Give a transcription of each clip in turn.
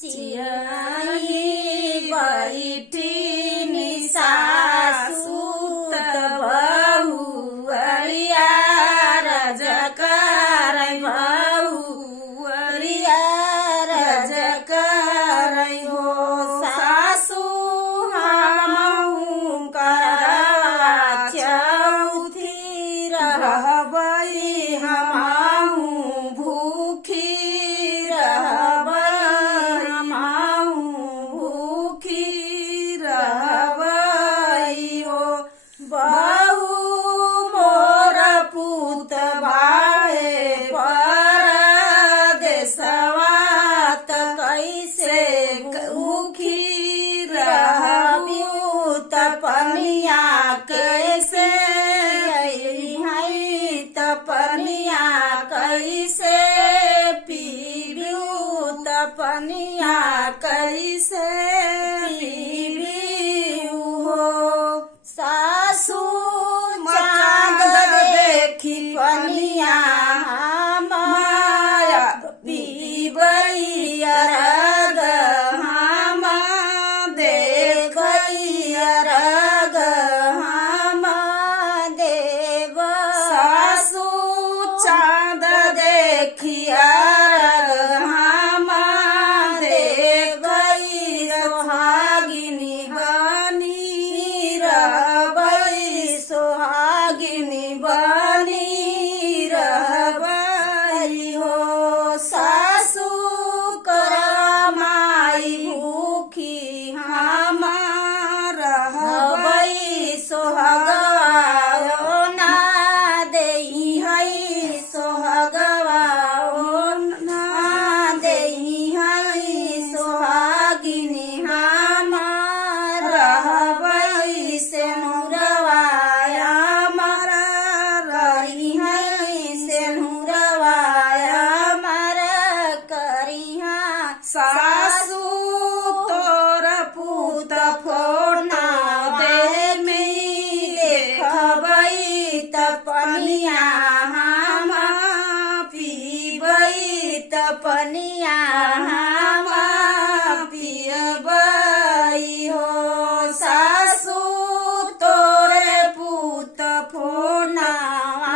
चियाई बैठी सासु त बहुअरिया रजकारै बहुअरिया रजकारै हो सासु हमहु करवा चौथी रहबै हमहु भूखी रहबै हमहु भूखी रहबै हो बहु मोर पुत बाहे परदेसवा त कैसे उखी रहबिउ त पनिया कैसे त पनिया कैसे पीबिउ त पनिया कैसे पीबिउ हो सासु चाँद देखी पनिया हमारा पीबै अरग हम देखै अरग हम देव सासु चाँद देखी अरग हम देखै सोहागिनी बनी रहबै सोहागिनी बनी रहबै हो सासु करमाई भूखी हम रहबै सोहगवा ना देई है सोहगवा ना देई है सोहागिनी हम रहबै सेनुरवा हमर रही है सेनुरवा हमर करिहा सासु तोर पुत फोना देह में देखबै त पनिया हम पीबै त पनिया हम पियबै हो सासु तोरे पुत फोना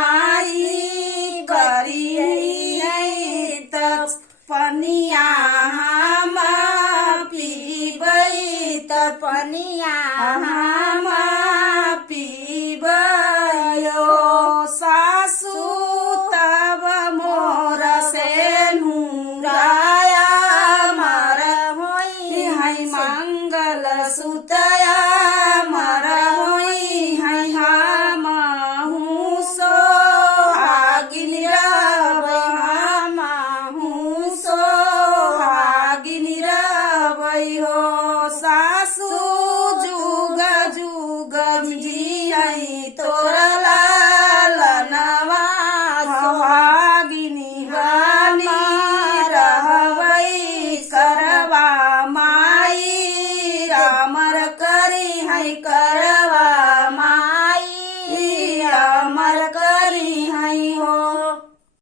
आई करी त पनिया हम पीबै त पनिया